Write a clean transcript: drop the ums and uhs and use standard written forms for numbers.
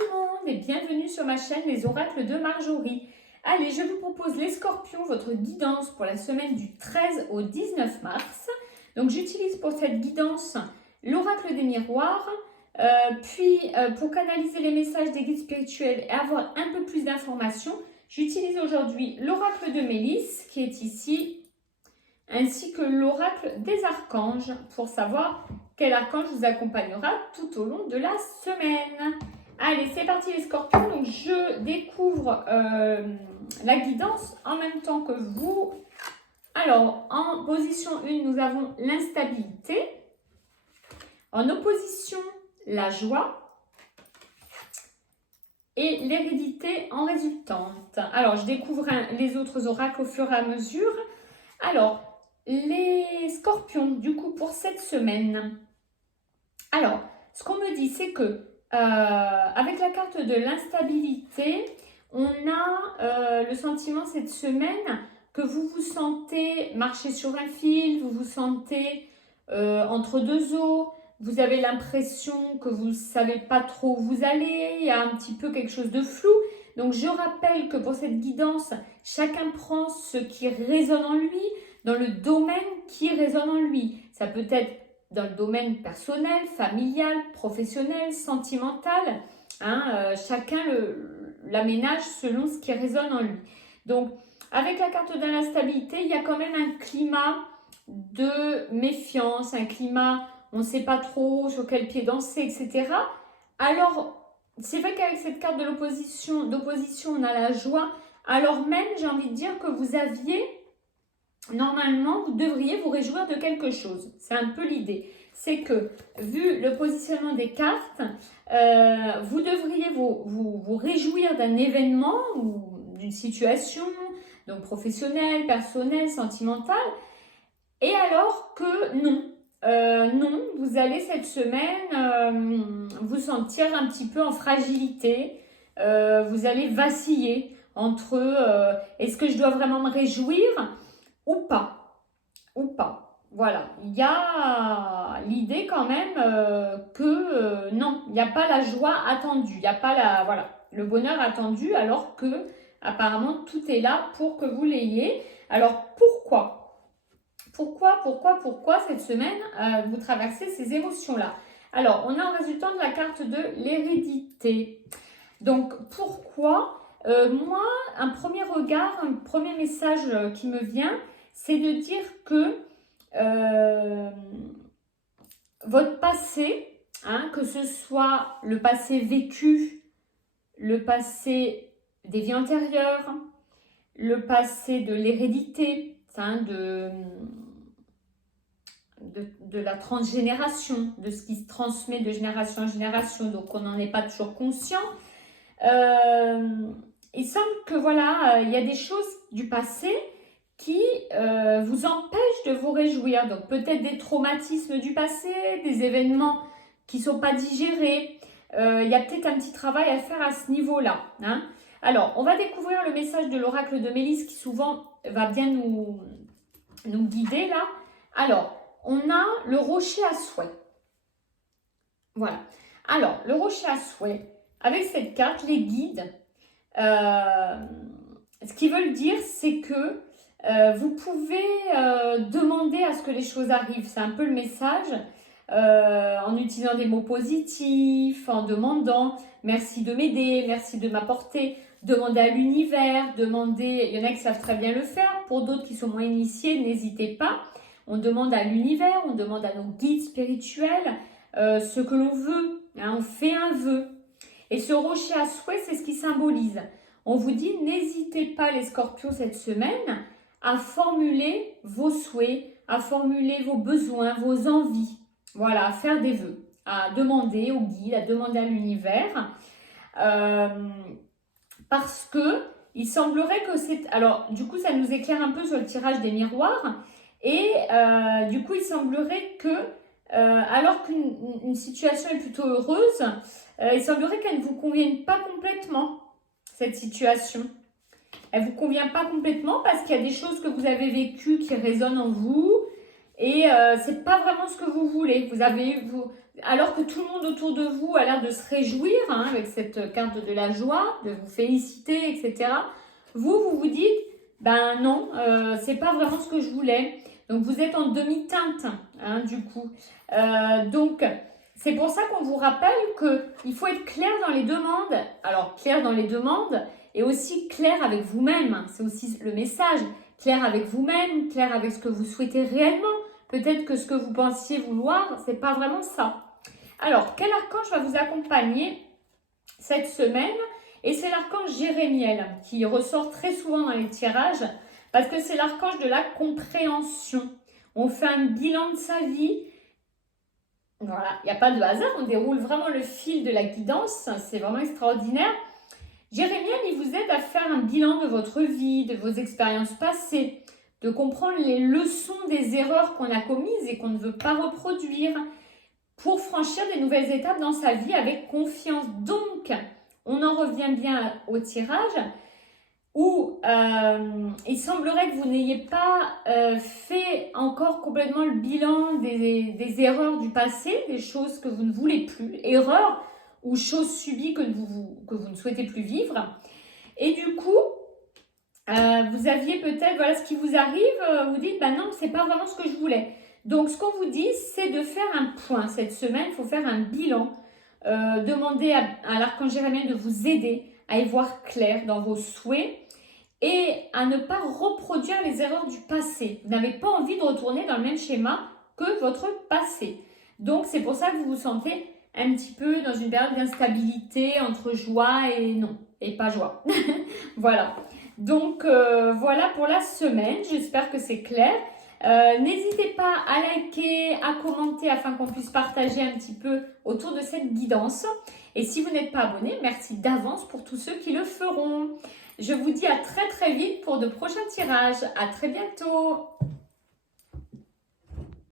le monde et bienvenue sur ma chaîne Les Oracles de Marjorie. Allez, je vous propose les scorpions, votre guidance pour la semaine du 13 au 19 mars. Donc j'utilise pour cette guidance l'oracle des miroirs, puis pour canaliser les messages des guides spirituels et avoir un peu plus d'informations, j'utilise aujourd'hui l'oracle de Mélisse qui est ici, ainsi que l'oracle des archanges pour savoir quel archange vous accompagnera tout au long de la semaine. Allez, c'est parti les scorpions. Donc, je découvre la guidance en même temps que vous. Alors, en position 1, nous avons l'instabilité. En opposition, la joie. Et l'hérédité en résultante. Alors, je découvre les autres oracles au fur et à mesure. Alors, les scorpions, du coup, pour cette semaine. Alors, ce qu'on me dit, c'est que avec la carte de l'instabilité, on a le sentiment cette semaine que vous vous sentez marcher sur un fil, vous vous sentez entre deux eaux, vous avez l'impression que vous ne savez pas trop où vous allez, il y a un petit peu quelque chose de flou. Donc, je rappelle que pour cette guidance, chacun prend ce qui résonne en lui, dans le domaine qui résonne en lui. Ça peut être dans le domaine personnel, familial, professionnel, sentimental. Chacun l'aménage selon ce qui résonne en lui. Donc, avec la carte de l'instabilité, il y a quand même un climat de méfiance, un climat, on ne sait pas trop sur quel pied danser, etc. Alors, c'est vrai qu'avec cette carte de d'opposition, on a la joie. Alors même, j'ai envie de dire que vous aviez... Normalement, vous devriez vous réjouir de quelque chose. C'est un peu l'idée. C'est que, vu le positionnement des cartes, vous devriez vous réjouir d'un événement ou d'une situation, donc professionnelle, personnelle, sentimentale. Et alors que non. Non, vous allez cette semaine vous sentir un petit peu en fragilité. Vous allez vaciller entre est-ce que je dois vraiment me réjouir ou pas. Voilà, il y a l'idée quand même que non, il n'y a pas la joie attendue, il n'y a pas le bonheur attendu, alors que apparemment tout est là pour que vous l'ayez. Alors pourquoi cette semaine vous traversez ces émotions-là? Alors, on a en résultant de la carte de l'hérédité. Donc, pourquoi moi, un premier regard, un premier message qui me vient, c'est de dire que votre passé, que ce soit le passé vécu, le passé des vies antérieures, le passé de l'hérédité, de la transgénération, de ce qui se transmet de génération en génération, donc on n'en est pas toujours conscient. Il semble que voilà, il y a des choses du passé qui vous empêchent de vous réjouir. Donc peut-être des traumatismes du passé, des événements qui ne sont pas digérés. Il y a peut-être un petit travail à faire à ce niveau-là. Alors, on va découvrir le message de l'oracle de Mélisse qui souvent va bien nous guider là. Alors, on a le rocher à souhait. Voilà. Alors, le rocher à souhait, avec cette carte, les guides, ce qu'ils veulent dire, c'est que vous pouvez demander à ce que les choses arrivent. C'est un peu le message, en utilisant des mots positifs, en demandant « merci de m'aider, merci de m'apporter », demander à l'univers, demander, il y en a qui savent très bien le faire, pour d'autres qui sont moins initiés, n'hésitez pas. On demande à l'univers, on demande à nos guides spirituels ce que l'on veut, on fait un vœu. Et ce rocher à souhait, c'est ce qui symbolise. On vous dit, n'hésitez pas les scorpions cette semaine à formuler vos souhaits, à formuler vos besoins, vos envies. Voilà, à faire des vœux, à demander au guide, à demander à l'univers. Parce que il semblerait que c'est... Alors, du coup, ça nous éclaire un peu sur le tirage des miroirs. Et du coup, il semblerait que, alors qu'une situation est plutôt heureuse, il semblerait qu'elle ne vous convienne pas complètement, cette situation. Elle ne vous convient pas complètement parce qu'il y a des choses que vous avez vécues qui résonnent en vous et c'est pas vraiment ce que vous voulez. Alors que tout le monde autour de vous a l'air de se réjouir hein, avec cette carte de la joie, de vous féliciter, etc. Vous vous dites, ben non, c'est pas vraiment ce que je voulais. Donc vous êtes en demi-teinte, hein, du coup. Donc c'est pour ça qu'on vous rappelle qu'il faut être clair dans les demandes. Alors clair dans les demandes et aussi clair avec vous-même. C'est aussi le message. Clair avec vous-même, clair avec ce que vous souhaitez réellement. Peut-être que ce que vous pensiez vouloir, c'est pas vraiment ça. Alors, quel archange va vous accompagner cette semaine? Et c'est l'archange Jérémiel qui ressort très souvent dans les tirages parce que c'est l'archange de la compréhension. On fait un bilan de sa vie. Voilà, il n'y a pas de hasard, on déroule vraiment le fil de la guidance, c'est vraiment extraordinaire. Jérémiel, il vous aide à faire un bilan de votre vie, de vos expériences passées, de comprendre les leçons des erreurs qu'on a commises et qu'on ne veut pas reproduire pour franchir des nouvelles étapes dans sa vie avec confiance. Donc, on en revient bien au tirage où il semblerait que vous n'ayez pas fait encore complètement le bilan des erreurs du passé, des choses que vous ne voulez plus, erreurs ou choses subies que vous ne souhaitez plus vivre. Et du coup, vous aviez peut-être, voilà ce qui vous arrive, vous dites, bah non, c'est pas vraiment ce que je voulais. Donc, ce qu'on vous dit, c'est de faire un point. Cette semaine, il faut faire un bilan. Demandez à l'archange Jérémie de vous aider à y voir clair dans vos souhaits et à ne pas reproduire les erreurs du passé. Vous n'avez pas envie de retourner dans le même schéma que votre passé. Donc, c'est pour ça que vous vous sentez un petit peu dans une période d'instabilité entre joie et non, et pas joie. Voilà. Donc, voilà pour la semaine. J'espère que c'est clair. N'hésitez pas à liker, à commenter afin qu'on puisse partager un petit peu autour de cette guidance. Et si vous n'êtes pas abonné, merci d'avance pour tous ceux qui le feront. Je vous dis à très très vite pour de prochains tirages. À très bientôt.